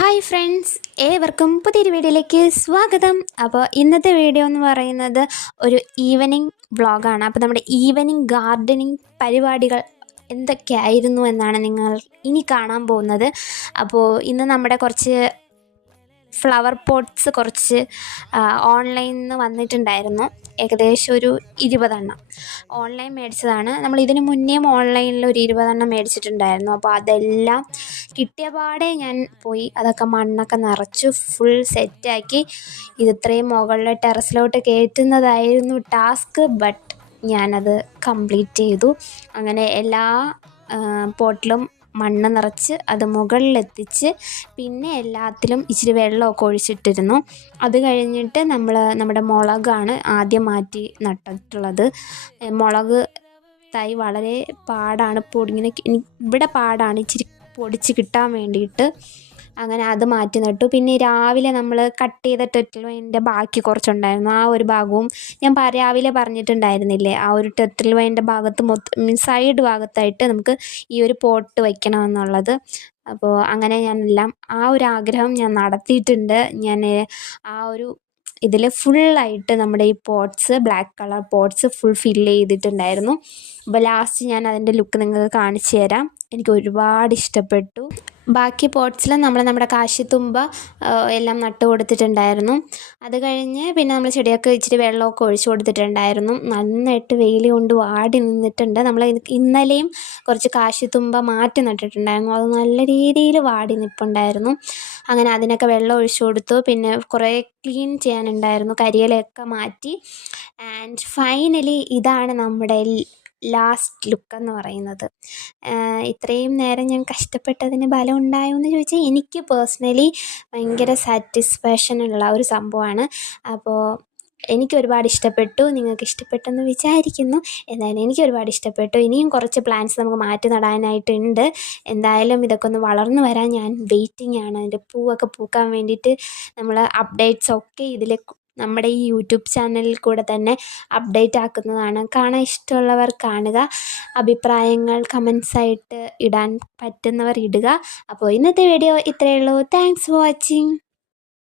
Hi friends, ഏവർക്കും പുതിയൊരു വീഡിയോയിലേക്ക് സ്വാഗതം. അപ്പോൾ ഇന്നത്തെ വീഡിയോ എന്ന് പറയുന്നത് ഒരു ഈവനിങ് വ്ളോഗാണ്. അപ്പോൾ നമ്മുടെ ഈവനിങ് ഗാർഡനിങ് പരിപാടികൾ എന്തൊക്കെയായിരുന്നു എന്നാണ് നിങ്ങൾ ഇനി കാണാൻ പോകുന്നത്. അപ്പോൾ ഇന്ന് നമ്മുടെ കുറച്ച് ഫ്ലവർ പോട്ട്സ് കുറച്ച് ഓൺലൈനിൽ നിന്ന് വന്നിട്ടുണ്ടായിരുന്നു. ഏകദേശം ഒരു 20 ഓൺലൈൻ മേടിച്ചതാണ്. നമ്മൾ ഇതിന് മുന്നേയും ഓൺലൈനിൽ ഒരു 20 മേടിച്ചിട്ടുണ്ടായിരുന്നു. അപ്പോൾ അതെല്ലാം കിട്ടിയ പാടെ ഞാൻ പോയി അതൊക്കെ മണ്ണൊക്കെ നിറച്ചു ഫുൾ സെറ്റാക്കി. ഇത്രയും മുകളിലെ ടെറസിലോട്ട് കയറ്റുന്നതായിരുന്നു ടാസ്ക്. ബട്ട് ഞാനത് കംപ്ലീറ്റ് ചെയ്തു. അങ്ങനെ എല്ലാ പോട്ടിലും മണ്ണ് നിറച്ച് അത് മുകളിലെത്തിച്ച് പിന്നെ എല്ലാത്തിലും ഇച്ചിരി വെള്ളമൊക്കെ ഒഴിച്ചിട്ടിരുന്നു. അത് കഴിഞ്ഞിട്ട് നമ്മുടെ മുളകാണ് ആദ്യം മാറ്റി നട്ടിട്ടുള്ളത്. മുളക് തൈ വളരെ പാടാണ്, പൊടിങ്ങനെ ഇവിടെ പാടാണ് ഇച്ചിരി പൊടിച്ച് കിട്ടാൻ വേണ്ടിയിട്ട്. അങ്ങനെ അത് മാറ്റി നട്ടു. പിന്നെ രാവിലെ നമ്മൾ കട്ട് ചെയ്ത ടെറ്റിൽ വൈൻ്റെ ബാക്കി കുറച്ചുണ്ടായിരുന്നു. ആ ഒരു ഭാഗവും ഞാൻ രാവിലെ പറഞ്ഞിട്ടുണ്ടായിരുന്നില്ലേ, ആ ഒരു ടെറ്റിൽ വൈൻ്റെ ഭാഗത്ത് സൈഡ് ഭാഗത്തായിട്ട് നമുക്ക് ഈ ഒരു പോട്ട് വയ്ക്കണമെന്നുള്ളത്. അപ്പോൾ അങ്ങനെ ഞാനെല്ലാം ആ ഒരു ആഗ്രഹം ഞാൻ നടത്തിയിട്ടുണ്ട്. ഞാൻ ആ ഒരു ഇതിൽ ഫുള്ളായിട്ട് നമ്മുടെ ഈ pots, black colour pots full fill ചെയ്തിട്ടുണ്ടായിരുന്നു. അപ്പോൾ ലാസ്റ്റ് ഞാൻ അതിൻ്റെ ലുക്ക് നിങ്ങൾക്ക് കാണിച്ചു തരാം. എനിക്ക് ഒരുപാട് ഇഷ്ടപ്പെട്ടു. ബാക്കി പോട്ട്സിൽ നമ്മുടെ കാശിത്തുമ്പ എല്ലാം നട്ട് കൊടുത്തിട്ടുണ്ടായിരുന്നു. അത് കഴിഞ്ഞ് പിന്നെ നമ്മൾ ചെടിയൊക്കെ ഇച്ചിരി വെള്ളമൊക്കെ ഒഴിച്ചു കൊടുത്തിട്ടുണ്ടായിരുന്നു. നന്നായിട്ട് വെയിൽ കൊണ്ട് വാടി നിന്നിട്ടുണ്ട്. നമ്മൾ ഇന്നലെയും കുറച്ച് കാശിത്തുമ്പ മാറ്റി നട്ടിട്ടുണ്ടായിരുന്നു. അത് നല്ല രീതിയിൽ വാടി നിൽപ്പുണ്ടായിരുന്നു. അങ്ങനെ അതിനൊക്കെ വെള്ളം ഒഴിച്ചു കൊടുത്തു. പിന്നെ കുറേ ക്ലീൻ ചെയ്യാനുണ്ടായിരുന്നു, കരിയിലയൊക്കെ മാറ്റി. ആൻഡ് ഫൈനലി ഇതാണ് നമ്മുടെ ലാസ്റ്റ് ലുക്ക് എന്ന് പറയുന്നത്. ഇത്രയും നേരം ഞാൻ കഷ്ടപ്പെട്ടതിന് ഫലം ഉണ്ടായോ എന്ന് ചോദിച്ചാൽ എനിക്ക് പേഴ്സണലി ഭയങ്കര സാറ്റിസ്ഫാക്ഷനുള്ള ഒരു സംഭവമാണ്. അപ്പോൾ എനിക്ക് ഒരുപാട് ഇഷ്ടപ്പെട്ടു. നിങ്ങൾക്ക് ഇഷ്ടപ്പെട്ടെന്ന് വിചാരിക്കുന്നു. എന്തായാലും എനിക്ക് ഒരുപാട് ഇഷ്ടപ്പെട്ടു. ഇനിയും കുറച്ച് പ്ലാന്റ്സ് നമുക്ക് മാറ്റി നടാനായിട്ടുണ്ട്. എന്തായാലും ഇതൊക്കെ ഒന്ന് വളർന്നു വരാൻ ഞാൻ വെയിറ്റിംഗ് ആണ്. അതിൻ്റെ പൂവൊക്കെ പൂക്കാൻ വേണ്ടിയിട്ട് നമ്മൾ അപ്ഡേറ്റ്സ് ഒക്കെ ഇതിൽ നമ്മുടെ ഈ യൂട്യൂബ് ചാനലിൽ കൂടെ തന്നെ അപ്ഡേറ്റ് ആക്കുന്നതാണ്. കാണാൻ ഇഷ്ടമുള്ളവർ കാണുക, അഭിപ്രായങ്ങൾ കമൻസായിട്ട് ഇടാൻ പറ്റുന്നവർ ഇടുക. അപ്പോൾ ഇന്നത്തെ വീഡിയോ ഇത്രയേ ഉള്ളൂ. Thanks for watching.